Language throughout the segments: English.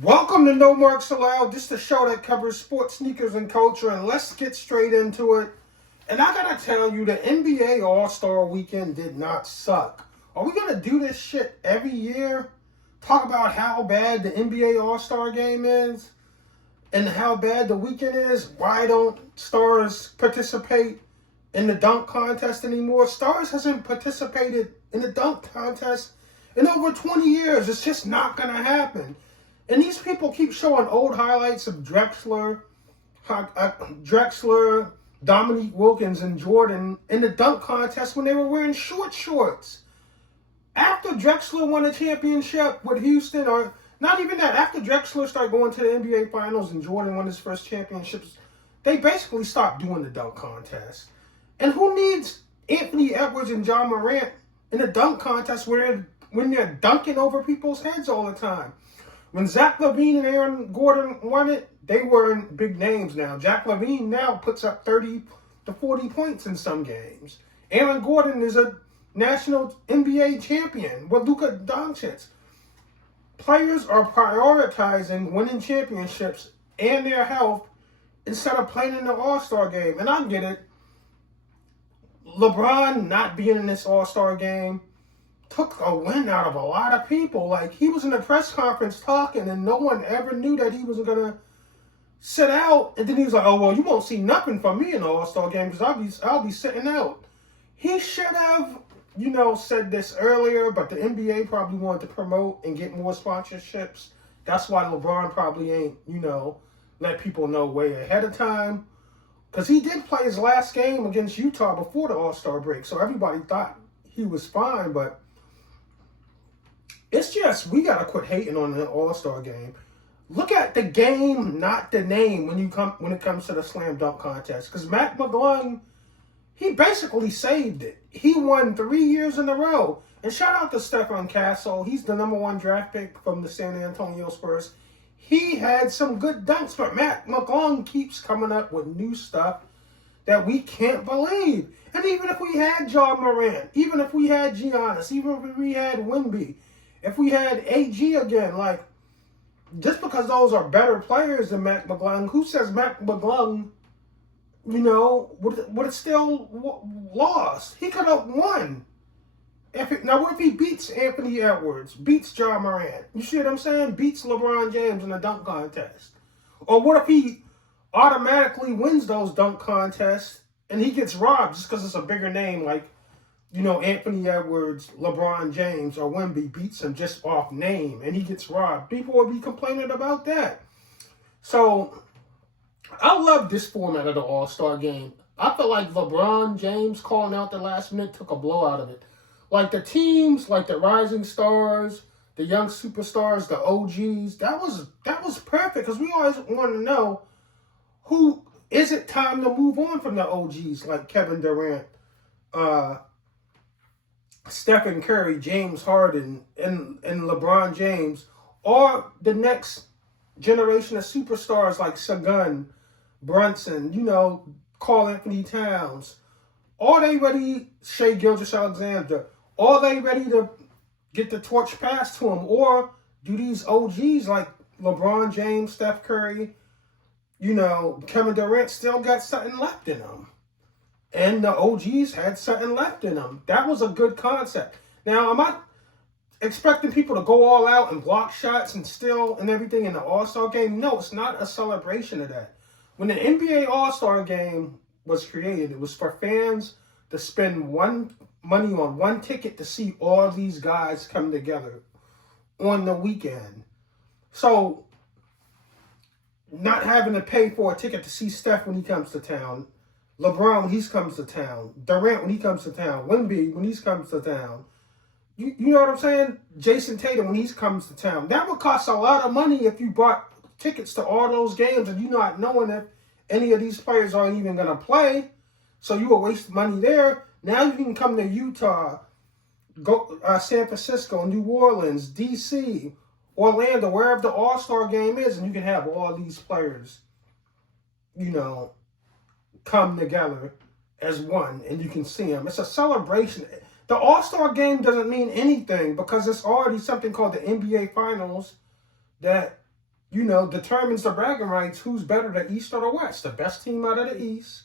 Welcome to No Markz Allowed. This is the show that covers sports, sneakers, and culture, and let's get straight into it. And I gotta tell you, the NBA All-Star Weekend did not suck. Are we gonna do this shit every year? Talk about how bad the NBA All-Star Game is and how bad the weekend is? Why don't stars participate in the dunk contest anymore? Stars hasn't participated in the dunk contest in over 20 years. It's just not gonna happen. And these people keep showing old highlights of Drexler, Dominique Wilkins, and Jordan in the dunk contest when they were wearing short shorts. After Drexler won a championship with Houston, or not even that, after Drexler started going to the NBA Finals and Jordan won his first championships, they basically stopped doing the dunk contest. And who needs Anthony Edwards and John Morant in the dunk contest when they're dunking over people's heads all the time? When Zach LaVine and Aaron Gordon won it, they weren't big names now. Zach LaVine now puts up 30 to 40 points in some games. Aaron Gordon is a national NBA champion with Luka Doncic. Players are prioritizing winning championships and their health instead of playing in the All-Star game. And I get it. LeBron not being in this All-Star game took a win out of a lot of people. Like, he was in a press conference talking and no one ever knew that he was going to sit out. And then he was like, oh, well, you won't see nothing from me in the All-Star game because I'll be sitting out. He should have, said this earlier, but the NBA probably wanted to promote and get more sponsorships. That's why LeBron probably ain't, let people know way ahead of time. Because he did play his last game against Utah before the All-Star break. So everybody thought he was fine, but it's just, we got to quit hating on the All-Star game. Look at the game, not the name, when it comes to the slam dunk contest. Because Mac McClung, he basically saved it. He won 3 years in a row. And shout out to Stephen Castle. He's the number 1 draft pick from the San Antonio Spurs. He had some good dunks, but Mac McClung keeps coming up with new stuff that we can't believe. And even if we had John Morant, even if we had Giannis, even if we had Wemby, if we had AG again, like, just because those are better players than Mac McClung, who says Mac McClung, would it still lost? He could have won. Now, what if he beats Anthony Edwards, beats John Morant? You see what I'm saying? Beats LeBron James in the dunk contest. Or what if he automatically wins those dunk contests and he gets robbed just because it's a bigger name, like, Anthony Edwards, LeBron James, or Wemby beats him just off name and he gets robbed. People will be complaining about that. So, I love this format of the All-Star game. I feel like LeBron James calling out the last minute took a blow out of it. Like the teams, like the rising stars, the young superstars, the OGs, that was perfect because we always want to know who is it time to move on from the OGs like Kevin Durant, Stephen Curry, James Harden, and LeBron James, or the next generation of superstars like Sagan, Brunson, Karl Anthony Towns. Are they ready, Shai Gilgeous-Alexander? Are they ready to get the torch passed to them? Or do these OGs like LeBron James, Steph Curry, Kevin Durant still got something left in them? And the OGs had something left in them. That was a good concept. Now, am I expecting people to go all out and block shots and steal and everything in the All-Star game? No, it's not a celebration of that. When the NBA All-Star game was created, it was for fans to spend money on one ticket to see all these guys come together on the weekend. So, not having to pay for a ticket to see Steph when he comes to town, LeBron when he comes to town, Durant when he comes to town, Wemby when he comes to town. You know what I'm saying? Jason Tatum when he comes to town. That would cost a lot of money if you bought tickets to all those games and you not knowing if any of these players aren't even going to play. So you will waste money there. Now you can come to Utah, San Francisco, New Orleans, D.C., Orlando, wherever the All-Star game is, and you can have all these players, come together as one, and you can see them. It's a celebration. The All-Star game doesn't mean anything because it's already something called the NBA Finals that determines the bragging rights. Who's better, the East or the West? The best team out of the East,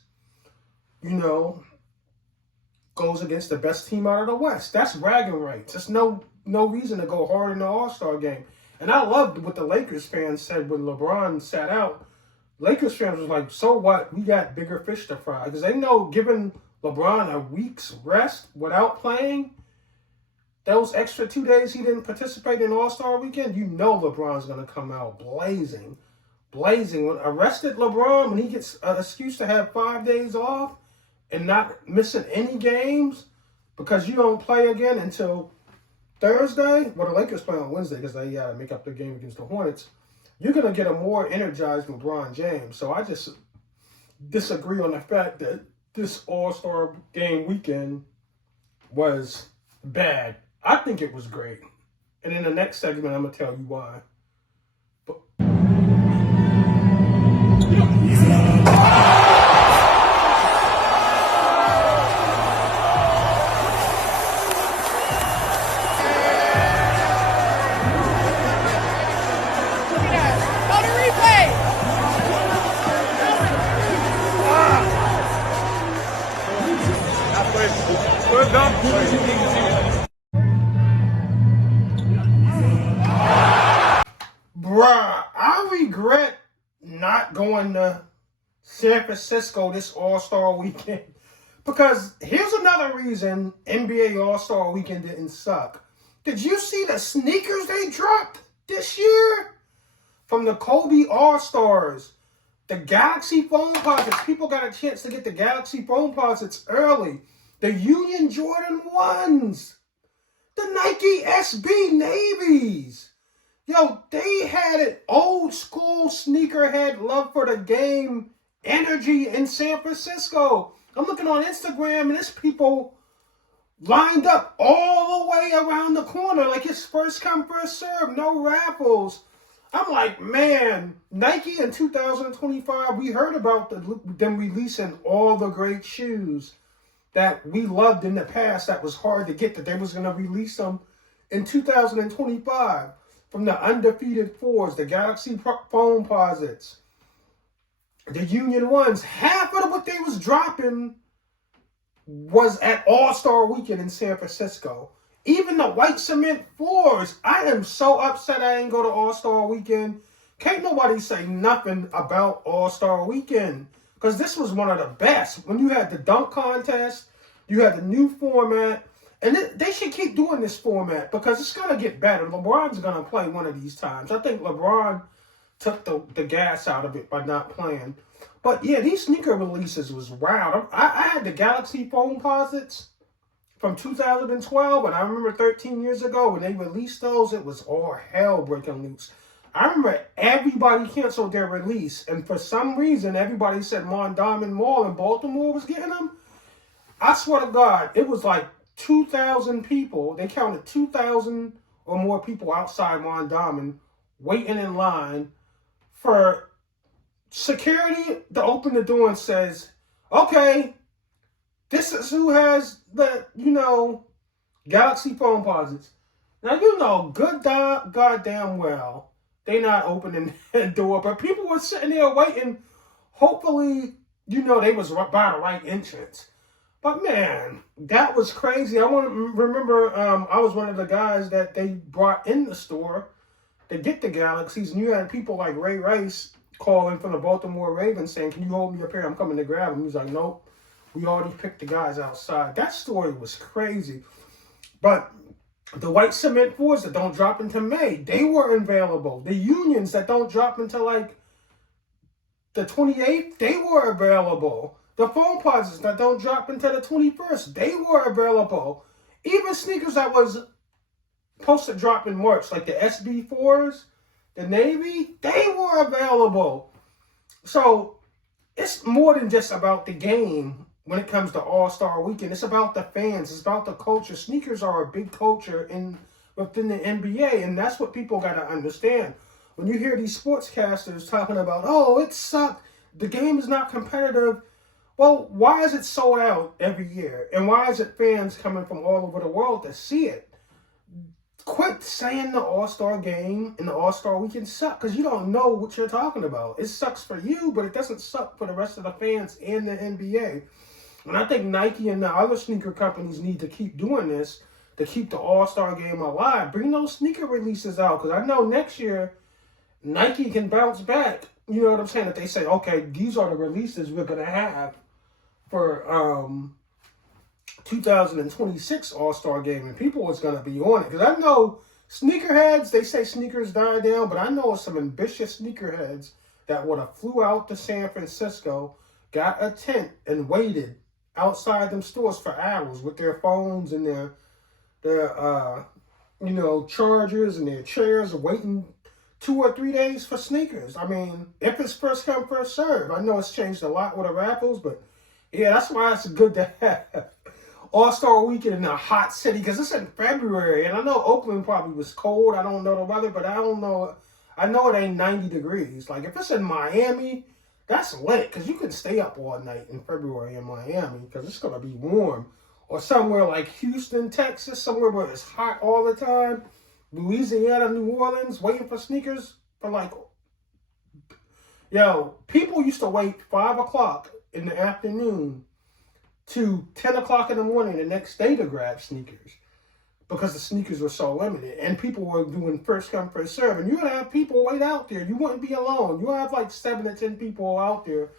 goes against the best team out of the West. That's bragging rights. There's no reason to go hard in the All-Star game. And I loved what the Lakers fans said when LeBron sat out. Lakers fans was like, so what? We got bigger fish to fry. Because they know giving LeBron a week's rest without playing, those extra 2 days he didn't participate in All-Star Weekend, LeBron's going to come out blazing. When arrested LeBron, when he gets an excuse to have 5 days off and not missing any games because you don't play again until Thursday, well, the Lakers play on Wednesday because they make up their game against the Hornets, you're going to get a more energized LeBron James. So I just disagree on the fact that this All-Star game weekend was bad. I think it was great. And in the next segment, I'm going to tell you why. Bruh, I regret not going to San Francisco this All-Star Weekend. Because here's another reason NBA All-Star Weekend didn't suck. Did you see the sneakers they dropped this year? From the Kobe All-Stars. The Galaxy foam posits. People got a chance to get the Galaxy foam posits early. The Union Jordan 1s. The Nike SB Navies. Yo, they had an old school sneakerhead love for the game energy in San Francisco. I'm looking on Instagram and there's people lined up all the way around the corner like it's first come, first serve, no raffles. I'm like, man, Nike in 2025, we heard about them releasing all the great shoes that we loved in the past that was hard to get, that they was going to release them in 2025. From the undefeated 4s, the Galaxy foam posits, the Union 1s, half of what they was dropping was at All-Star Weekend in San Francisco. Even the white cement 4s, I am so upset I ain't go to All-Star Weekend. Can't nobody say nothing about All-Star Weekend. Because this was one of the best. When you had the dunk contest, you had the new format. And they should keep doing this format because it's going to get better. LeBron's going to play one of these times. I think LeBron took the gas out of it by not playing. But yeah, these sneaker releases was wild. I had the Galaxy foam posits from 2012, and I remember 13 years ago when they released those, it was all hell breaking loose. I remember everybody canceled their release, and for some reason, everybody said Mondawmin Mall in Baltimore was getting them. I swear to God, it was like 2,000 people. They counted 2,000 or more people outside Mondawmin waiting in line for security to open the door and says, okay, this is who has the, Galaxy foam posits. Now, good goddamn well, they not opening that door, but people were sitting there waiting. Hopefully, they was by the right entrance. But man, that was crazy. I remember I was one of the guys that they brought in the store to get the Galaxies, and you had people like Ray Rice calling from the Baltimore Ravens saying, can you hold me up here? I'm coming to grab him. He's like, nope, we already picked the guys outside. That story was crazy. But the white cement 4s that don't drop until May, they were available. The Unions that don't drop until like the 28th, they were available. The foam posits that don't drop until the 21st, they were available. Even sneakers that was supposed to drop in March, like the SB4s, the Navy, they were available. So it's more than just about the game when it comes to All-Star Weekend. It's about the fans. It's about the culture. Sneakers are a big culture within the NBA, and that's what people got to understand. When you hear these sportscasters talking about, oh, it sucked, the game is not competitive. Well, why is it sold out every year? And why is it fans coming from all over the world to see it? Quit quit saying the All-Star game and the All-Star weekend suck, because you don't know what you're talking about. It sucks for you, but it doesn't suck for the rest of the fans and the NBA. And I think Nike and the other sneaker companies need to keep doing this to keep the All-Star game alive. Bring those sneaker releases out, because I know next year Nike can bounce back. You know what I'm saying? If they say, okay, these are the releases we're going to have for 2026 All-Star game, and people is going to be on it. Because I know sneakerheads, they say sneakers die down, but I know some ambitious sneakerheads that would have flew out to San Francisco, got a tent, and waited outside them stores for hours with their phones and their chargers and their chairs, waiting 2 or 3 days for sneakers. I mean, if it's first come, first serve. I know it's changed a lot with the raffles, but yeah, that's why it's good to have All-Star Weekend in a hot city, because it's in February, and I know Oakland probably was cold. I don't know the weather, but I don't know. I know it ain't 90 degrees. Like, if it's in Miami, that's lit, because you can stay up all night in February in Miami, because it's going to be warm. Or somewhere like Houston, Texas, somewhere where it's hot all the time. Louisiana, New Orleans, waiting for sneakers for like... Yo, people used to wait 5 o'clock in the afternoon to 10 o'clock in the morning the next day to grab sneakers, because the sneakers were so limited and people were doing first come, first serve. And you would have people wait out there. You wouldn't be alone. You would have like 7 to 10 people out there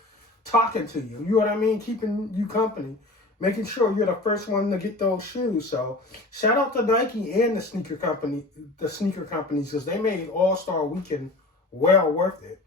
talking to you. You know what I mean? Keeping you company, making sure you're the first one to get those shoes. So shout out to Nike and the sneaker companies, because they made All-Star Weekend well worth it.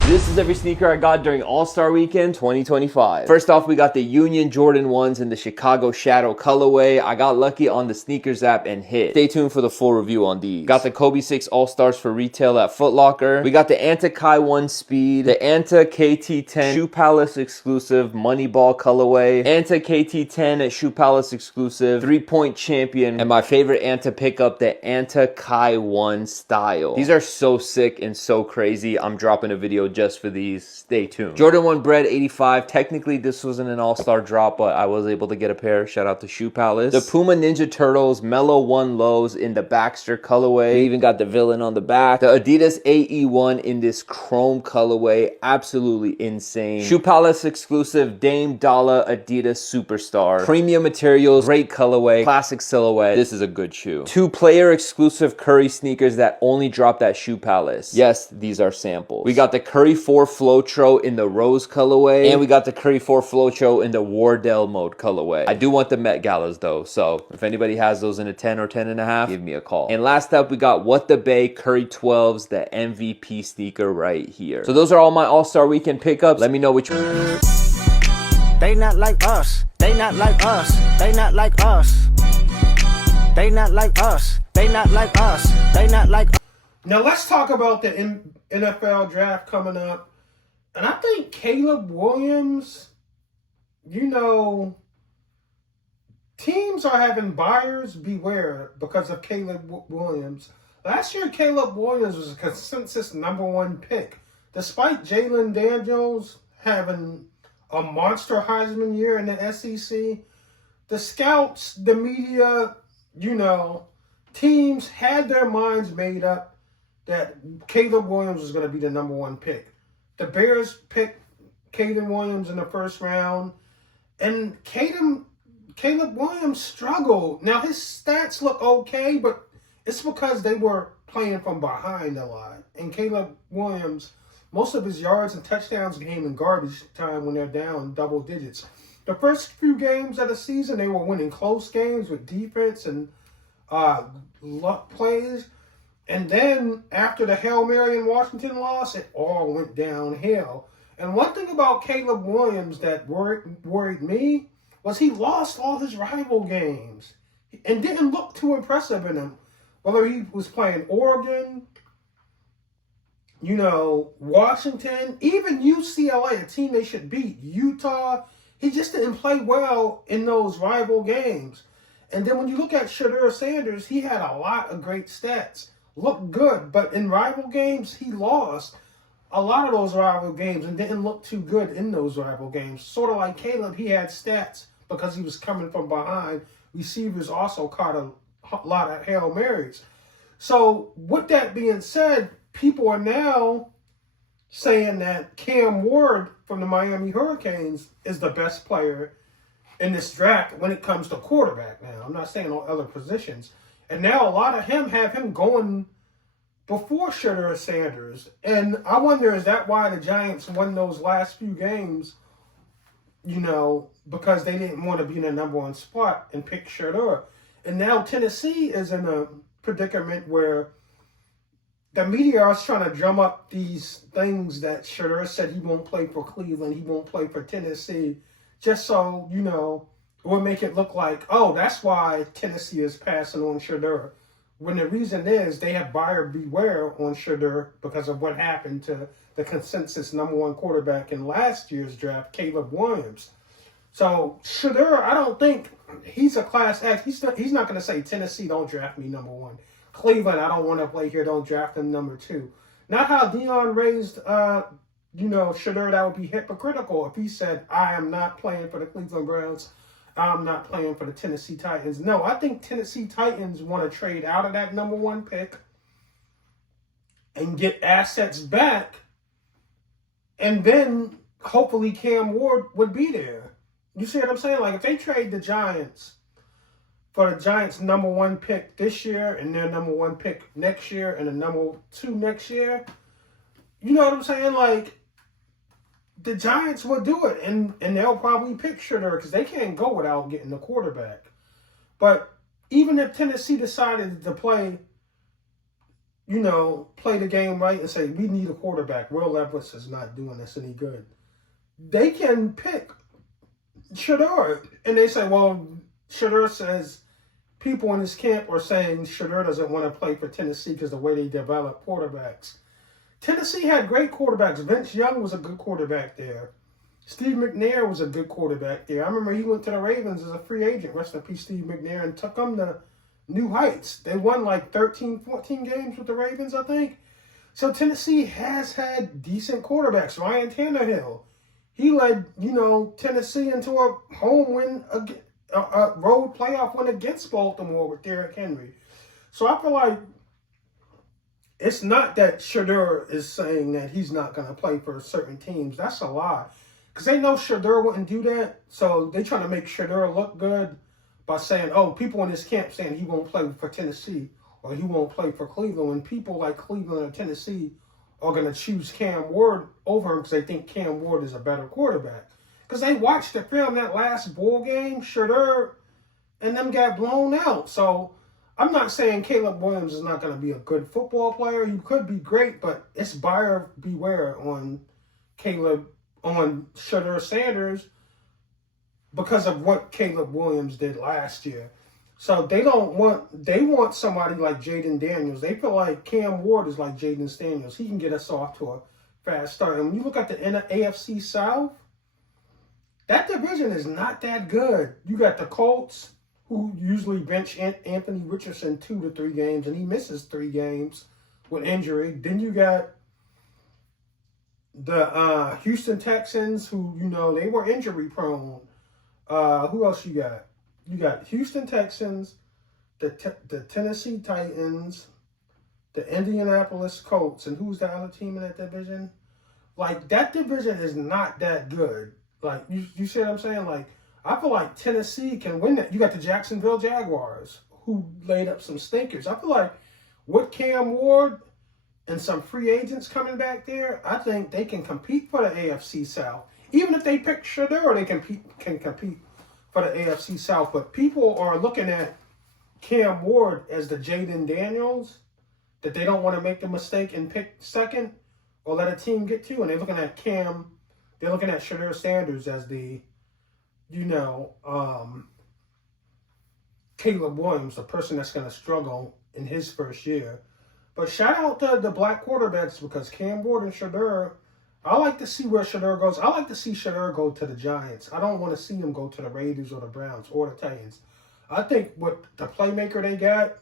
This is every sneaker I got during All-Star Weekend 2025. First off, we got the Union Jordan 1s in the Chicago Shadow colorway. I got lucky on the sneakers app and hit. Stay tuned for the full review on these. Got the Kobe 6 All-Stars for retail at Foot Locker. We got the Anta Kai 1 Speed, the Anta KT10 Shoe Palace exclusive Moneyball colorway, Anta KT10 Shoe Palace exclusive 3-point champion, and my favorite Anta pickup, the Anta Kai 1 Style. These are so sick and so crazy. I'm dropping a video just for these. Stay tuned. Jordan 1 Bread 85. Technically, this wasn't an all-star drop, but I was able to get a pair. Shout out to Shoe Palace. The Puma Ninja Turtles Mellow 1 Lows in the Baxter colorway. We even got the villain on the back. The Adidas AE1 in this chrome colorway. Absolutely insane. Shoe Palace exclusive Dame Dalla Adidas Superstar. Premium materials, great colorway, classic silhouette. This is a good shoe. 2 player exclusive Curry sneakers that only dropped at Shoe Palace. Yes, these are samples. We got the Curry 4 Flotro in the rose colorway, and we got the Curry 4 Flotro in the Wardell mode colorway. I do want the Met Galas though, so if anybody has those in a 10 or 10 and a half, give me a call. And last up, we got What the Bay Curry 12s, the MVP sneaker right here. So those are all my All-Star Weekend pickups. Let me know which one. They not like us. They not like us. They not like us. They not like us. They not like us. They not like us. Now let's talk about the NFL draft coming up. And I think Caleb Williams, teams are having buyers beware because of Caleb Williams. Last year, Caleb Williams was a consensus #1 pick. Despite Jalen Daniels having a monster Heisman year in the SEC, the scouts, the media, teams had their minds made up that Caleb Williams was going to be the #1 pick. The Bears picked Caleb Williams in the first round, and Caleb Williams struggled. Now, his stats look okay, but it's because they were playing from behind a lot. And Caleb Williams, most of his yards and touchdowns came in garbage time when they're down double digits. The first few games of the season, they were winning close games with defense and luck plays. And then after the Hail Mary and Washington loss, it all went downhill. And one thing about Caleb Williams that worried me was he lost all his rival games and didn't look too impressive in them. Whether he was playing Oregon, Washington, even UCLA, a team they should beat, Utah, he just didn't play well in those rival games. And then when you look at Shedeur Sanders, he had a lot of great stats. Looked good, but in rival games, he lost a lot of those rival games and didn't look too good in those rival games. Sort of like Caleb, he had stats because he was coming from behind. Receivers also caught a lot of Hail Marys. So with that being said, people are now saying that Cam Ward from the Miami Hurricanes is the best player in this draft when it comes to quarterback now. I'm not saying on other positions. And now a lot of have him going before Shedeur Sanders. And I wonder, is that why the Giants won those last few games? You know, because they didn't want to be in the number one spot and pick Shedeur. And now Tennessee is in a predicament where the media is trying to drum up these things that Shedeur said he won't play for Cleveland, he won't play for Tennessee, just so, you know, it would make it look like, oh, that's why Tennessee is passing on Shedeur. When the reason is they have buyer beware on Shedeur because of what happened to the consensus number one quarterback in last year's draft, Caleb Williams. So Shedeur, I don't think he's a class act. He's not going to say Tennessee, don't draft me number one. Cleveland, I don't want to play here, don't draft him number two. Not how Dion raised, Shedeur. That would be hypocritical if he said, I am not playing for the Cleveland Browns. I'm not playing for the Tennessee Titans. No, I think Tennessee Titans want to trade out of that number one pick and get assets back. And then hopefully Cam Ward would be there. You see what I'm saying? Like if they trade the Giants for the Giants' number one pick this year and their number one pick next year and the number two next year, you know what I'm saying? Like the Giants will do it and they'll probably pick Shedeur because they can't go without getting the quarterback. But even if Tennessee decided to play the game right and say, we need a quarterback, Will Levis is not doing us any good, they can pick Shedeur. And they say, well, Shedeur says people in his camp are saying Shedeur doesn't want to play for Tennessee because the way they develop quarterbacks. Tennessee had great quarterbacks. Vince Young was a good quarterback there. Steve McNair was a good quarterback there. I remember he went to the Ravens as a free agent, rest in peace, Steve McNair, and took them to new heights. They won like 13, 14 games with the Ravens, I think. So Tennessee has had decent quarterbacks. Ryan Tannehill, he led, Tennessee into a home win, a road playoff win against Baltimore with Derrick Henry. So I feel like it's not that Shedeur is saying that he's not going to play for certain teams. That's a lie. Because they know Shedeur wouldn't do that. So they're trying to make Shedeur look good by saying, oh, people in his camp saying he won't play for Tennessee or he won't play for Cleveland. When people like Cleveland or Tennessee are going to choose Cam Ward over him because they think Cam Ward is a better quarterback. Because they watched the film that last bowl game, Shedeur and them got blown out. So I'm not saying Caleb Williams is not going to be a good football player. He could be great, but it's buyer beware on Shedeur Sanders because of what Caleb Williams did last year. So they want somebody like Jaden Daniels. They feel like Cam Ward is like Jaden Daniels. He can get us off to a fast start. And when you look at the AFC South, that division is not that good. You got the Colts, who usually bench Anthony Richardson 2 to 3 games, and he misses 3 games with injury. Then you got the Houston Texans, who, they were injury prone. Who else you got? You got Houston Texans, the Tennessee Titans, the Indianapolis Colts, and who's the other team in that division? Like, that division is not that good. Like, you see what I'm saying? Like, I feel like Tennessee can win that. You got the Jacksonville Jaguars, who laid up some stinkers. I feel like with Cam Ward and some free agents coming back there, I think they can compete for the AFC South. Even if they pick Shedeur, they can compete for the AFC South. But people are looking at Cam Ward as the Jaden Daniels that they don't want to make the mistake and pick second or let a team get to. And they're looking at Shedeur Sanders as the Caleb Williams, the person that's going to struggle in his first year. But shout out to the black quarterbacks because Cam Ward and Shedeur, I like to see where Shedeur goes. I like to see Shedeur go to the Giants. I don't want to see him go to the Raiders or the Browns or the Titans. I think what the playmaker they got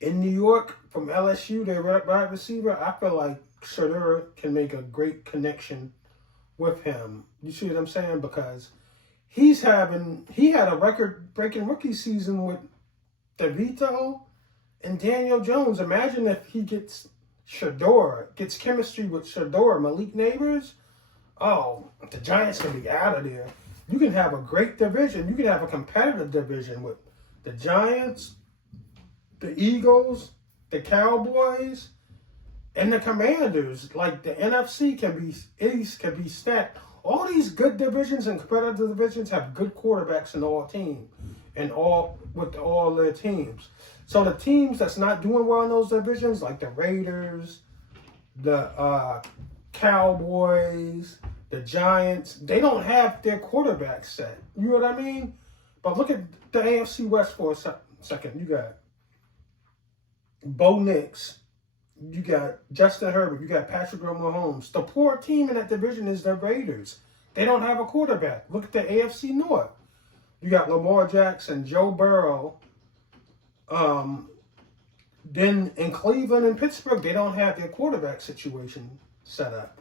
in New York from LSU, their wide receiver, I feel like Shedeur can make a great connection with him. You see what I'm saying? Because he had a record-breaking rookie season with DeVito And Daniel Jones, imagine if he gets chemistry with Shedeur, Malik Neighbors. Oh, the Giants can be out of there. You can have a great division. You can have a competitive division with the Giants, the Eagles, the Cowboys, and the Commanders. Like the NFC East can be stacked. All these good divisions and competitive divisions have good quarterbacks in all teams and all their teams. So the teams that's not doing well in those divisions, like the Raiders, the Cowboys, the Giants, they don't have their quarterback set. You know what I mean? But look at the AFC West for a second. You got Bo Nix. You got Justin Herbert. You got Patrick Mahomes. The poor team in that division is the Raiders. They don't have a quarterback. Look at the AFC North. You got Lamar Jackson, Joe Burrow. Then in Cleveland and Pittsburgh, they don't have their quarterback situation set up.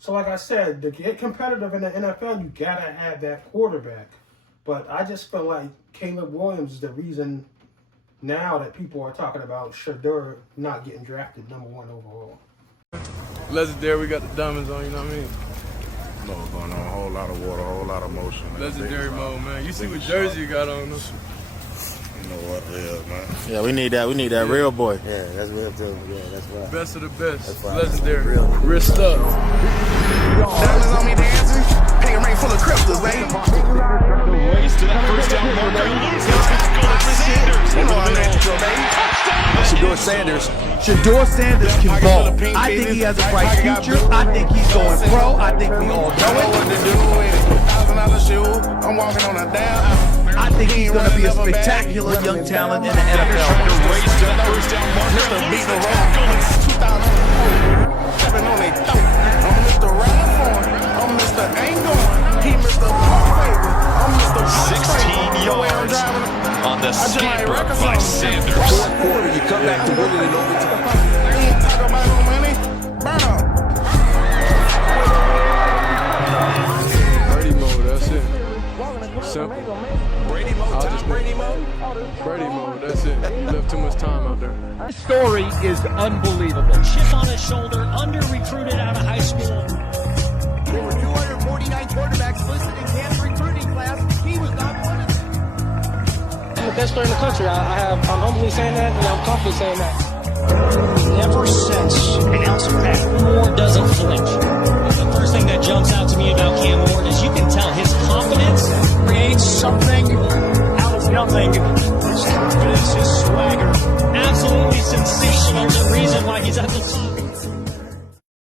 So like I said, to get competitive in the NFL, you got to have that quarterback. But I just feel like Caleb Williams is the reason now that people are talking about Shedeur not getting drafted #1 overall. Legendary, we got the diamonds on, you know what I mean? No, going on, a whole lot of water, a whole lot of motion. Legendary mode, man. You see what jersey you got on us? You know what, man. Yeah, we need that. We need that real boy. Yeah, that's real too. Yeah, that's right. Best of the best. Legendary. Wrist up. Diamonds on me dancing. Pay a ring full of crystals, baby. Race to that first down marker. Sanders. You know I let you go, baby. Shedeur Sanders. Shedeur Sanders can ball. I think he has a bright future. I think he's going pro. I think we all know it. What to do with it? $1,000 shoe. I'm walking on a down. I think he's going to be a spectacular young talent in the NFL. Race to that first down marker. Mr. Beat the Road. 2000. Stepping on they throat. I'm Mr. Ride I'm Mr. Ain't Going. He Mr. Favor. I'm Mr. 16 yards on the skipper by Sanders. Fourth quarter, you come back to winning in overtime. Talk about no money. Burn up. Brady mode, that's it. Simple. Brady mode, I'll Tom just Brady mode. Brady mode, that's it. You left too much time out there. This story is unbelievable. Chip on his shoulder, under-recruited out of high school. There were 249 quarterbacks listed in Cam's recruiting class. He was not one of them. I'm the best player in the country. I'm humbly saying that, and I'm confidently saying that. Never since an ounce of that. Moore doesn't flinch. The first thing that jumps out to me about Cam Ward is you can tell his confidence creates something out of nothing. His confidence, his swagger, absolutely sensational. The reason why he's at the top.